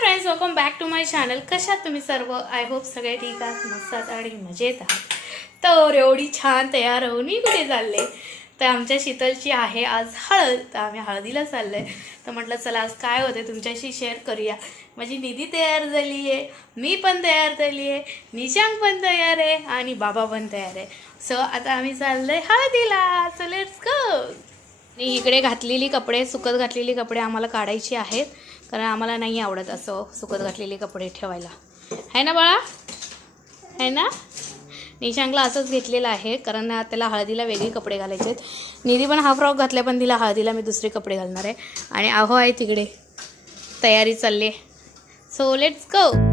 Friends welcome back to my channel कशात तुम्ही सर्व? आय होप सगळे ठीक आहात मस्तात आणि मजेत आहात. तर एवढी छान तयार होऊन मी कुठे चालले? तर आमच्या शीतलची आहे आज हळद तर आम्ही हळदीला चाललो आहे तर म्हटलं चला आज काय होते तुमच्याशी शेअर करूया. माझी निधी तयार झाली आहे मी पण तयार झाली आहे निशांक पण तयार आहे आणि बाबा पण तयार आहे. सो आता आम्ही चाललो आहे हळदीला सो लेट्स गो इकडे घातलेली कपडे सुकत घातलेली कपडे आम्हाला काढायची आहेत. कारण आम्हाला नाही आवडत असं सुकत घातलेले कपडे ठेवायला. आहे ना बाळा? आहे ना? निशांकला असंच घेतलेलं आहे कारण त्याला हळदीला वेगळे कपडे घालायचे आहेत. निधी पण हा फ्रॉक घातला पण तिला हळदीला मी दुसरे कपडे घालणार आहे. आणि आहो आहे तिकडे. तयारी चालली आहे. सो लेट्स गो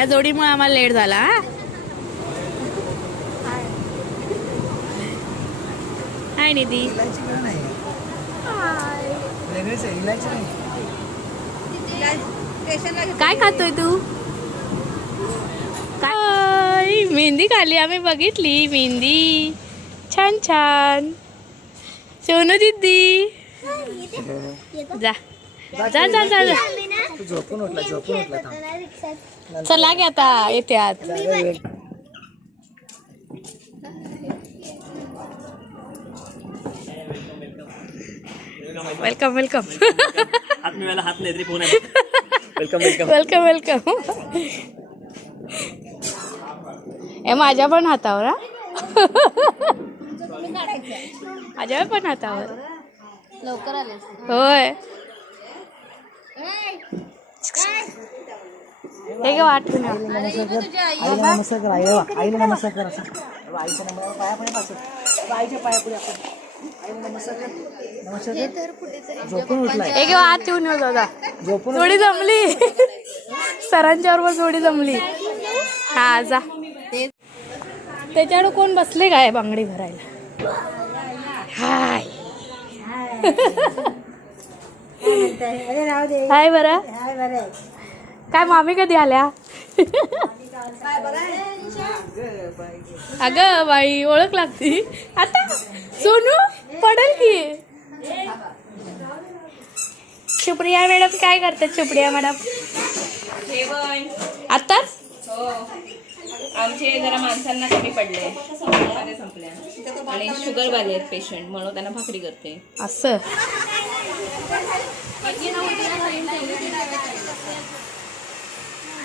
या जोडीमुळे आम्हाला लेट झाला हाय निधी. काय खातोय तू? काय? मेहंदी खाली आम्ही बघितली मेहंदी. छान छान. सोनू दिदी. जा. जा जा जा झोपून उठला झोपून उठला चला की आता येते आत वेळ वेलकम वेलकम हात मिळायला हात नाही तरी फोन आहे. वेलकम वेलकम वेलकम वेलकम हे माझ्या पण हातावर हा. माझ्या पण हातावर. लवकर आले होय. हे वाटून आईला नमस्कार कर आईला आईला नमस्कार कर असं आईच्या नंबर पाया पुढे पासून आईच्या पाया पुढे आपण आईला नमस्कार कर नमस्कार झोपून उठलाय हे आत येऊन येऊ दादा झोपून जोडी जमली सरांच्या बरोबर जोडी जमली हा जा त्याच्याकडे कोण बसले काय बांगडी भरायला हाय हाय बरं काय मामी कधी आल्या? अगं बाई ओळख लागती. आता सोनू पडेल की? सुप्रिया मॅडम काय करतात सुप्रिया मॅडम? आताच हो. आमचे जरा माणसांना कमी पडले. संपल्या. आणि शुगर वाले आहेत पेशंट म्हणून त्यांना भाकरी करते. असं.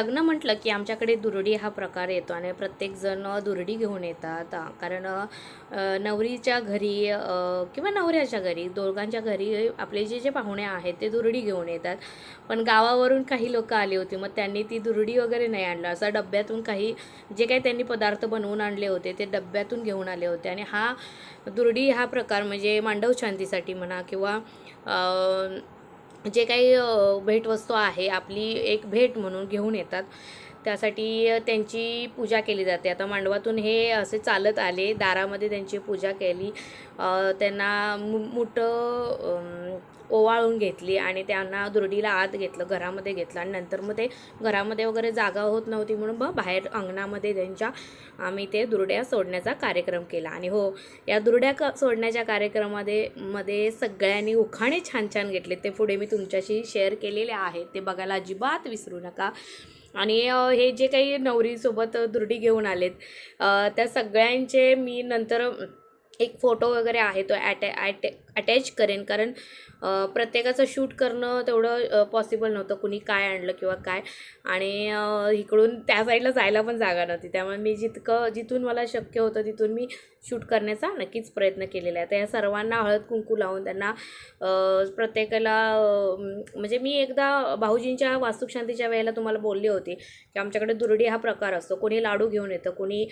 लग्न म्हटलं की आमच्याकडे दुरडी हा प्रकार येतो आणि प्रत्येकजण दुरडी घेऊन येतात. कारण नवरीच्या घरी किंवा नवऱ्याच्या घरी दोघांच्या घरी आपले जे जे पाहुणे आहेत ते दुरडी घेऊन येतात. पण गावावरून काही लोक आली होती मग त्यांनी ती दुरडी वगैरे नाही आणलं. असं डब्यातून काही जे काही त्यांनी पदार्थ बनवून आणले होते ते डब्यातून घेऊन आले होते. आणि हा दुरडी हा प्रकार म्हणजे मांडव शांतीसाठी म्हणा किंवा जे काही भेटवस्तू आहे आपली एक भेट म्हणून घेऊन येतात. त्यासाठी त्यांची पूजा केली जाते. आता मांडवातून हे असे चालत आले. दारामध्ये त्यांची पूजा केली. त्यांना मु मोठं ओवाळून घेतली आणि त्यांना दुर्डीला आत घेतलं घरामध्ये घेतलं आणि नंतर मग ते घरामध्ये वगैरे जागा होत नव्हती म्हणून मग बाहेर अंगणामध्ये त्यांच्या आम्ही ते दुर्ड्या सोडण्याचा कार्यक्रम केला. आणि हो या दुर्ड्या क सोडण्याच्या कार्यक्रमामध्ये मध्ये सगळ्यांनी उखाणे छान छान घेतले. ते पुढे मी तुमच्याशी शेअर केलेले आहेत. ते बघायला अजिबात विसरू नका. आणि हे जे काही नवरीसोबत दुर्डी घेऊन आलेत त्या सगळ्यांचे मी नंतर एक फोटो वगैरे आहे तो ॲट ॲट अटॅच करेन. कारण प्रत्येकाचं शूट करणं तेवढं पॉसिबल नव्हतं कुणी काय आणलं किंवा काय. आणि इकडून त्या साईडला जायला पण जागा नव्हती. त्यामुळे मी जितकं जिथून मला शक्य होतं तिथून मी शूट करण्याचा नक्कीच प्रयत्न केलेला आहे. तर या सर्वांना हळद कुंकू लावून त्यांना प्रत्येकाला म्हणजे मी एकदा भाऊजींच्या वास्तुशांतीच्या वेळेला तुम्हाला बोलली होती की आमच्याकडे दुर्डी हा प्रकार असतो. कोणी लाडू घेऊन येतं कोणी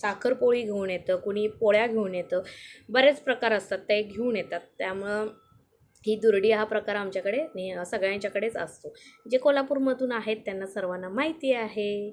साखरपोळी घेऊन येतं कोणी पोळ्या घेऊन येतं. बरेच प्रकार असतात. ते घेऊन येतात. त्यामुळं ही दुर्डी हा प्रकार आमच्याकडे ने- सगळ्यांच्याकडेच असतो. जे कोल्हापूरमधून आहेत त्यांना सर्वांना माहिती आहे.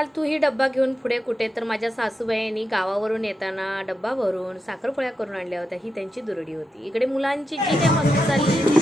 म्हणाल तू ही डब्बा घेऊन पुढे कुठे? तर माझ्या सासूबाईंनी गावावरून येताना डब्बा भरून साखरपोळ्या करून आणल्या होत्या. ही त्यांची दुरडी होती. इकडे मुलांची जी काही मस्ती चालली ती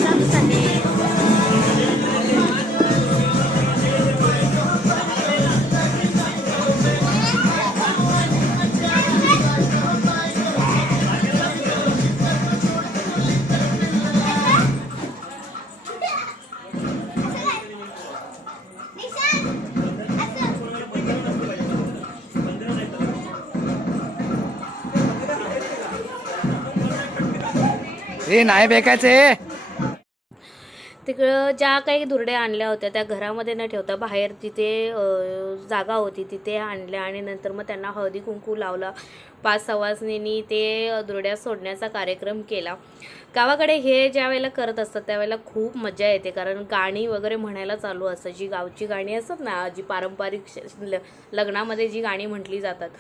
ते नाही बेकायचे तिकडं ज्या काही दुरड्या आणल्या होत्या त्या घरामध्ये न ठेवता बाहेर तिथे जागा होती तिथे आणल्या आणि नंतर मग त्यांना हळदी कुंकू लावला. पाच सवासनींनी ते दुरड्या सोडण्याचा कार्यक्रम केला. गावाकडे हे ज्या वेळेला करत असतात त्यावेळेला खूप मजा येते. कारण गाणी वगैरे म्हणायला चालू असतं. जी गावची गाणी असतात ना जी पारंपरिक लग्नामध्ये जी गाणी म्हटली जातात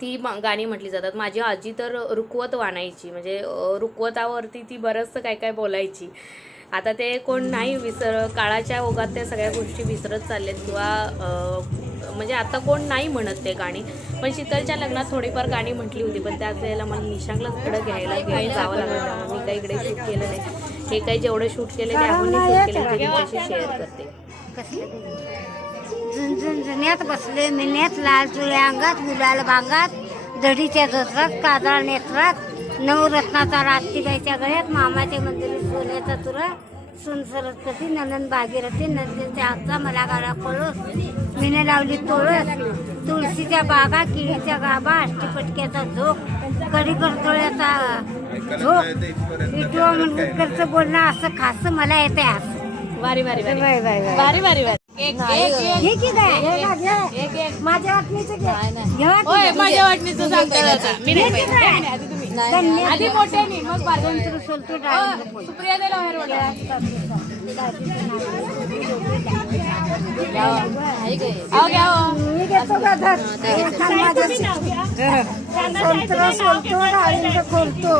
ती गाणी म्हटली जातात. माझी आजी तर रुकवत वाणायची. म्हणजे रुकवतावरती ती बरंचसं काय काय बोलायची. आता ते कोण नाही विसर काळाच्या ओघात त्या सगळ्या गोष्टी विसरत चालल्यात किंवा म्हणजे आता कोण नाही म्हणत ते गाणी. पण शीतलच्या लग्नात थोडीफार गाणी म्हटली होती पण त्याच वेळेला मला निशांगला इकडं घ्यायला घ्यायला जावं लागलं. मी काही इकडे शूट केलं नाही. हे काही जेवढं शूट केलं ते आपण शूट केलं शेअर करते. झुंझुंझुन्यात बसले मिन्यात लाल चुळ्या अंगात गुलाल बांगात दढीच्या दसरात काजळ नेत्रात नवरत्नाचा रात्रीबाईच्या गळ्यात मामाच्या मंदिरी सोन्याचा तुरा सुन सरस्वती नंदन भागीरथी नंदीच्या हातचा मला गाडा पळस मिने लावली तोळस तुळशीच्या बागा किळीच्या गाभा अष्टीपटक्याचा झोप कडी करतोळ्याचा झोप. विठू मंगळकरचं बोलणं असं खास मला येते असं. वारी वारी. वारी वारी वारी. माझ्या वाटणीचं. माझ्या वाटणीचं सांगता. मी नाही. आधी मोठ्यानी मग. सुप्रिया द्यायला माझ्या संत्र सोलतो डाळिंब खोलतो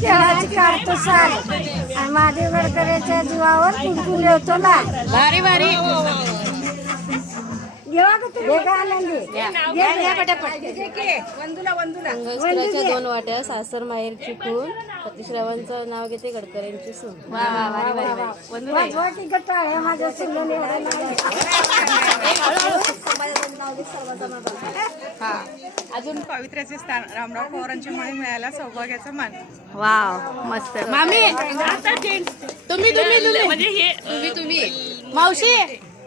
केळाची काढतो साल आणि माझे गडकऱ्याच्या जीवावर कुंकू ठेवतो भारी. भारी. दोन वाट्या सासर माहेर चिकून. सतीश्रावांचं नाव घेते गडकऱ्यांची सून. वा वा. अजून पवित्र्याचे स्थान रामराव पवारांच्या माळी मिळायला सौभाग्याचा मान. वाव मस्त. मामी तुम्ही तुम्ही तुम्ही. म्हणजे हे तुम्ही तुम्ही. मावशी.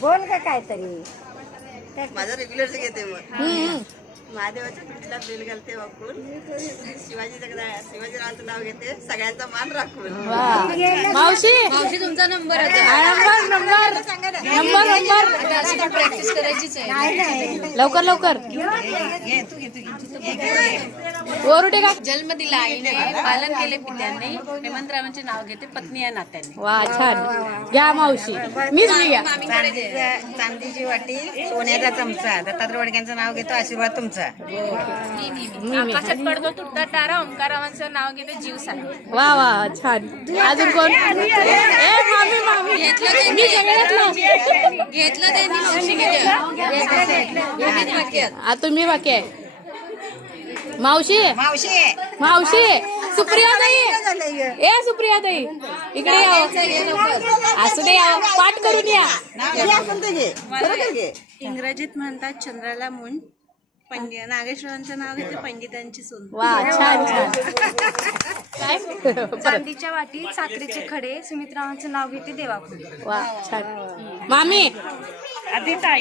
बोल का काहीतरी माझं रेग्युलर घेते मग महादेवाच्या पिठीला बेल घालते वापरून शिवाजी जगदा शिवाजीरावांचं नाव घेते सगळ्यांचा मान राखून मावशी मावशी तुमचा number number number number number practice करायचीच आहे लवकर लवकर वरुटे का? जन्म दिला आईने पालन केले पित्यांनी. हेमंतरावांचे नाव घेते पत्नी या नात्याने. वा छान. घ्या मावशी. मीच मी घ्या. चांदीचा चांदीची वाटी सोन्याचा चमचा. दत्तात्रय वडक्यांचं नाव घेतो आशीर्वाद तुमचा. आकाशात पडतो तुटता तारा ओंकारावांचं नाव घेते जीव सारा वा वा छान. अजून कोण? ए मामी मामी. मी सगळ्यात लाव. घेतलं त्यांनी मावशी घेते आ तुम्ही बाकी आहे. मावशी. मावशी. मावशी. सुप्रिया ताई. ए सुप्रिया ताई. इकडे या. असू दे या पाठ करून या. इंग्रजीत म्हणतात चंद्राला मून. पंडित नागेश्वरांचं नाव घेते पंडितांची सून. वा छान छान. चांदीच्या वाटीत साखरेचे खडे सुमित्रावांचं नाव घेते देवापूर वा छान. मामी.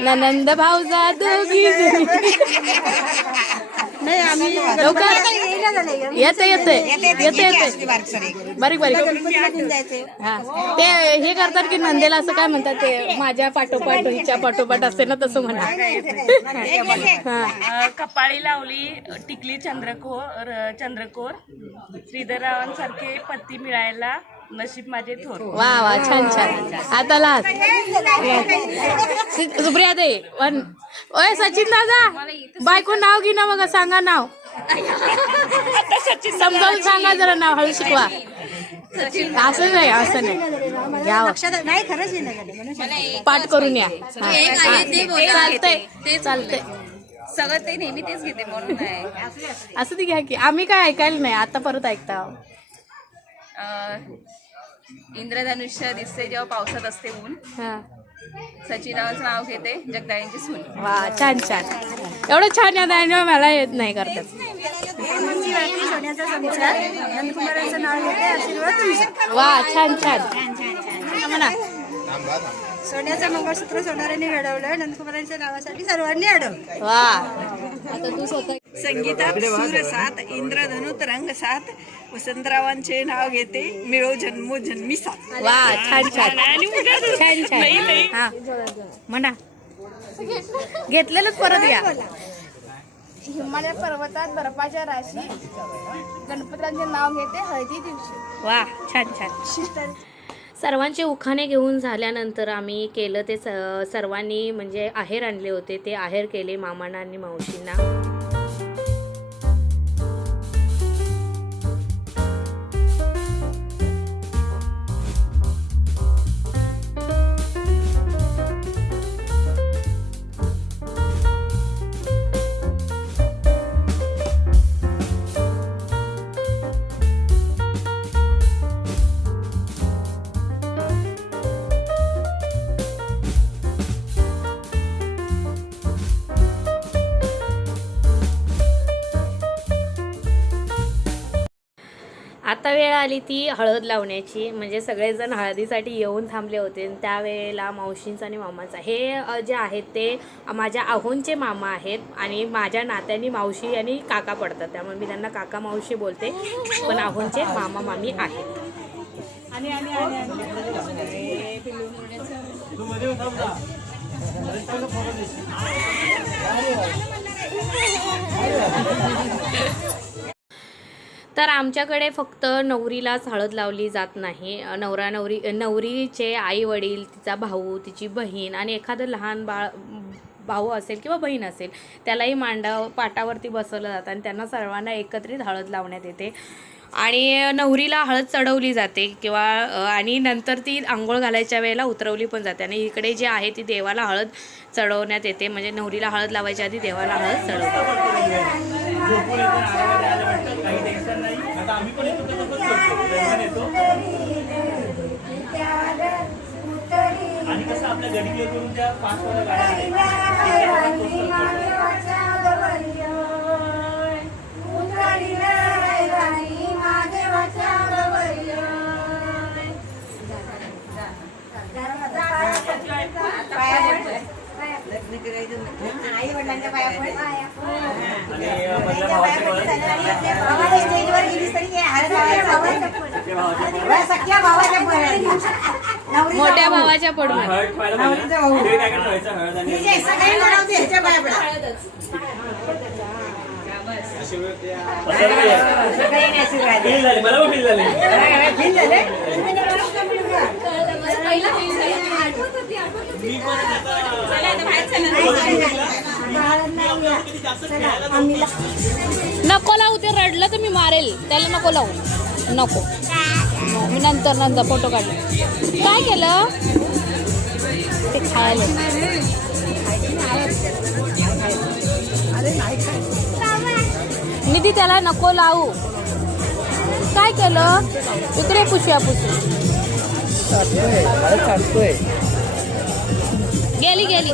ननंद भाऊजा दोघी. लवकर येते येते. येते येते बारीक बारीक हा. ते हे करतात की नंदेला असं काय म्हणतात ते माझ्या पाठोपाठ हिच्या पाठोपाठ असते ना तसं म्हणा. हा कपाळी लावली टिकली चंद्रकोर चंद्रकोर. श्रीधररावांसारखे पती मिळायला नशीब माझे थोर. वा वा छान छान. आता लाज. सुप्रिया ताई वन. ओय सचिन दादा. बायको नाव घे ना बघा सांगा नाव. समजावून सांगा जरा नाव हळू शिकवा. असं नाही असं नाही. घ्या नाही खरंच पाठ करून या. चालतंय. ते चालतंय. सगळं ते नेहमी तेच घेते म्हणून असं ती घ्या की आम्ही काय ऐकायला नाही आता परत ऐकता. इंद्रधनुष्य दिसते जेव्हा पावसात असते ऊन. हा. सचिनरावांचं नाव घेते जगदाळींची सून. वा छान छान. एवढं छान आहे मला येत नाही करतात सोन्याचा चमचा नंदकुमारांचं नाव घेते आशीर्वाद तुमचा वा छान छान. म्हणा सोन्याचं मंगळसूत्र सोनाराने घडवलं नंदकुमारांच्या नावासाठी सर्वांनी अडवलं वा. संगीतात सूर सात इंद्रधनुत रंग सात वसंतरावांचे नाव घेते मिळो जन्मो जन्मी सात वा छान छान. छान छान. हा. म्हणा. घेतलेलं परत या. हिमालय पर्वतात बर्फाच्या राशी गणपतीचे नाव घेते हळदी दिवशी. वा छान छान. सर्वांचे उखाणे घेऊन झाल्यानंतर आम्ही केलं ते सर्वांनी म्हणजे आहेर आणले होते. ते आहेर केले मामांना आणि मावशींना. आता वेळ आली ती हळद लावण्याची. म्हणजे सगळेजण हळदीसाठी येऊन थांबले होते. आणि त्यावेळेला मावशींचा आणि मामाचा. हे जे आहेत ते माझ्या आहोंचे मामा आहेत आणि माझ्या नात्याने मावशी आणि काका पडतात. त्यामुळे मी त्यांना काका मावशी बोलते. पण आहोंचे मामा मामी आहेत. तर आमच्याकडे फक्त नवरीलाच हळद लावली जात नाही. नवरा नवरी नवरीचे आई वडील तिचा भाऊ तिची बहीण आणि एखादं लहान बाळ भाऊ असेल किंवा बहीण असेल त्यालाही मांडा पाटावरती बसवलं जातं आणि त्यांना सर्वांना एकत्रित हळद लावण्यात येते. आणि नवरीला हळद चढवली जाते किंवा आणि नंतर ती आंघोळ घालायच्या वेळेला उतरवली पण जाते. आणि इकडे जे आहे ती देवाला हळद चढवण्यात येते. म्हणजे नवरीला हळद लावायच्या आधी देवाला हळद चढवतात. आणि कसं आपल्या गडकिल्ले करून त्या पाच वाल्या गाड्या आहेत ते आपण पोस्टर करतो. आई वडिलांच्या पाया मोठ्या. भावाच्या पडून हे मला पण फील झाली. फील झाले? नको लावू ते रडलं तर मी मारेल. त्याला नको लावू. नको. मी नंतर नंतर फोटो काढले. काय केलं? ते खायला. निधी त्याला नको लावू. काय केलं? इकडे पुसूया पुसू गेली गेली.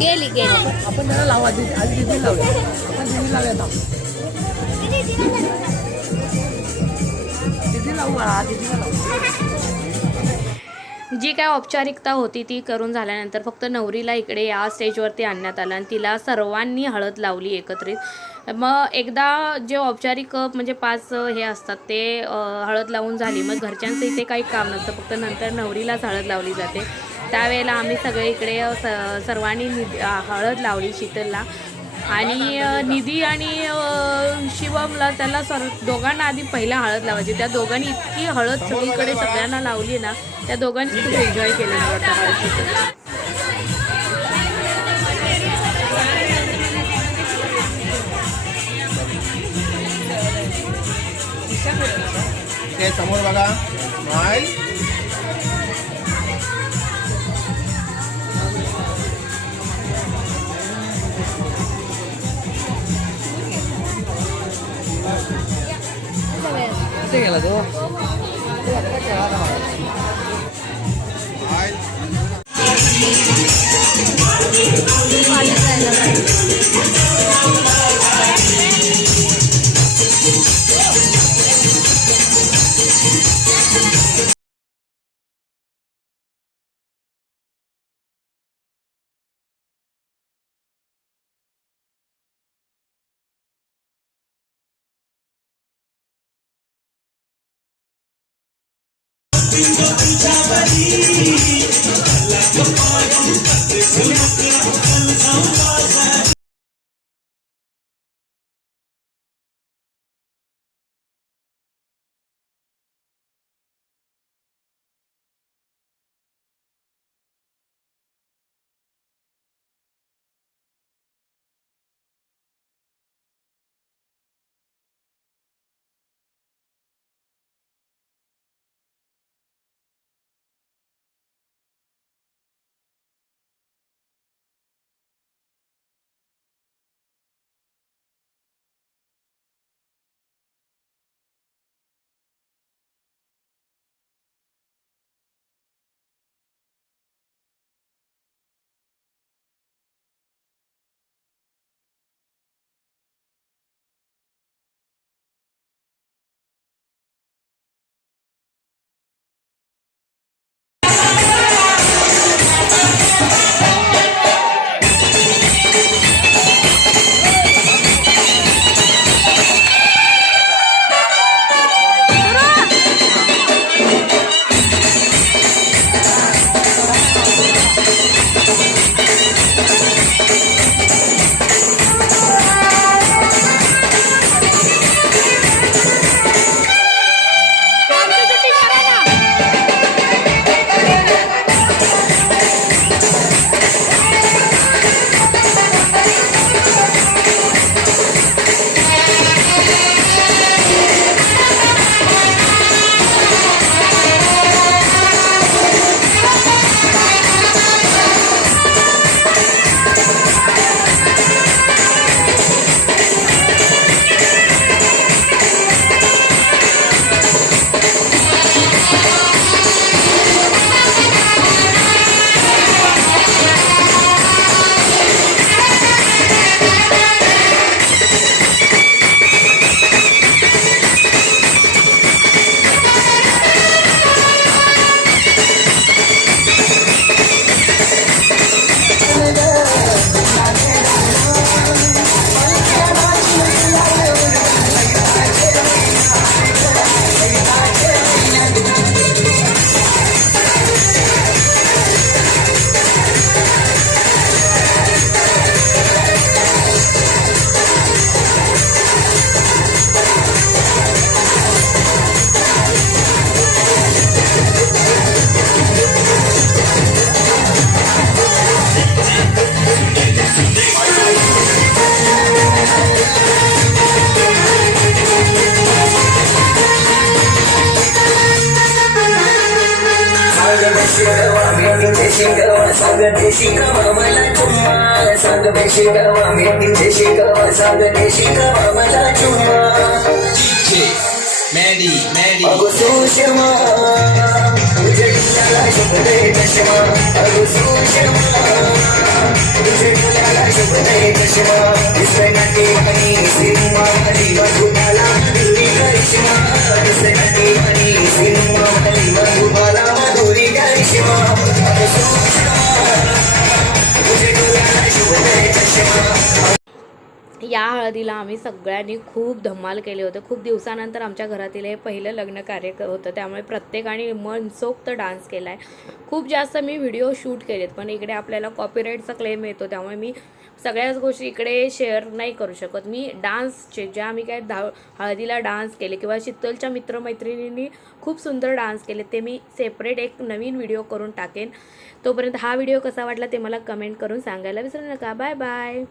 गेली गेली. आपण त्याला लावू आधी आधी दिदी लावूया. आपण दिदी दिदी लावू बाळा दिदीला लावू. जी काय औपचारिकता होती ती करून झाल्यानंतर फक्त नवरीला इकडे या स्टेजवरती आणण्यात आलं आणि तिला सर्वांनी हळद लावली एकत्रित. मग एकदा जे औपचारिक म्हणजे पाच हे असतात ते हळद लावून झाली. मग घरच्यांचं इथे काही काम नसतं. फक्त नंतर नवरीलाच हळद लावली जाते. त्यावेळेला आम्ही सगळे इकडे स सर्वांनी निधी हळद लावली शीतलला. आणि निधी आणि शिवमला त्याला सर दोघांना आधी पहिला हळद लावायची. त्या दोघांनी इतकी हळद सगळीकडे सगळ्यांना लावली ना त्या दोघांनी खूप एन्जॉय केलं होतं समोर बघा. कुठे गेला I'm तो तो आता केला ना सांगते शिकवा मला चुम्मा सांगते शिकवा मेहंदीचे शिकवा सांगते शिकवा मला चुम्मा मॅडी मॅडी अगो सुषमा तुझे डोळ्याला शोभते चष्मा अगो हळदीला आम्ही सगळ्यांनी खूप धमाल केले होते. खूप दिवसानंतर आमच्या घरातील हे पहिलं लग्न कार्य होतं. त्यामुळे प्रत्येकाने मनसोक्त डान्स केला आहे खूप जास्त मी व्हिडिओ शूट केलेत पण इकडे आपल्याला कॉपीराईटचा क्लेम येतो. त्यामुळे मी सगळ्याच गोष्टी इकडे शेअर नाही करू शकत. मी डान्सचे ज्या मी काय धा हळदीला डान्स केले किंवा शीतलच्या मित्रमैत्रिणींनी खूप सुंदर डान्स केले ते मी सेपरेट एक नवीन व्हिडिओ करून टाकेन. तोपर्यंत हा व्हिडिओ कसा वाटला ते मला कमेंट करून सांगायला विसरू नका. Bye bye.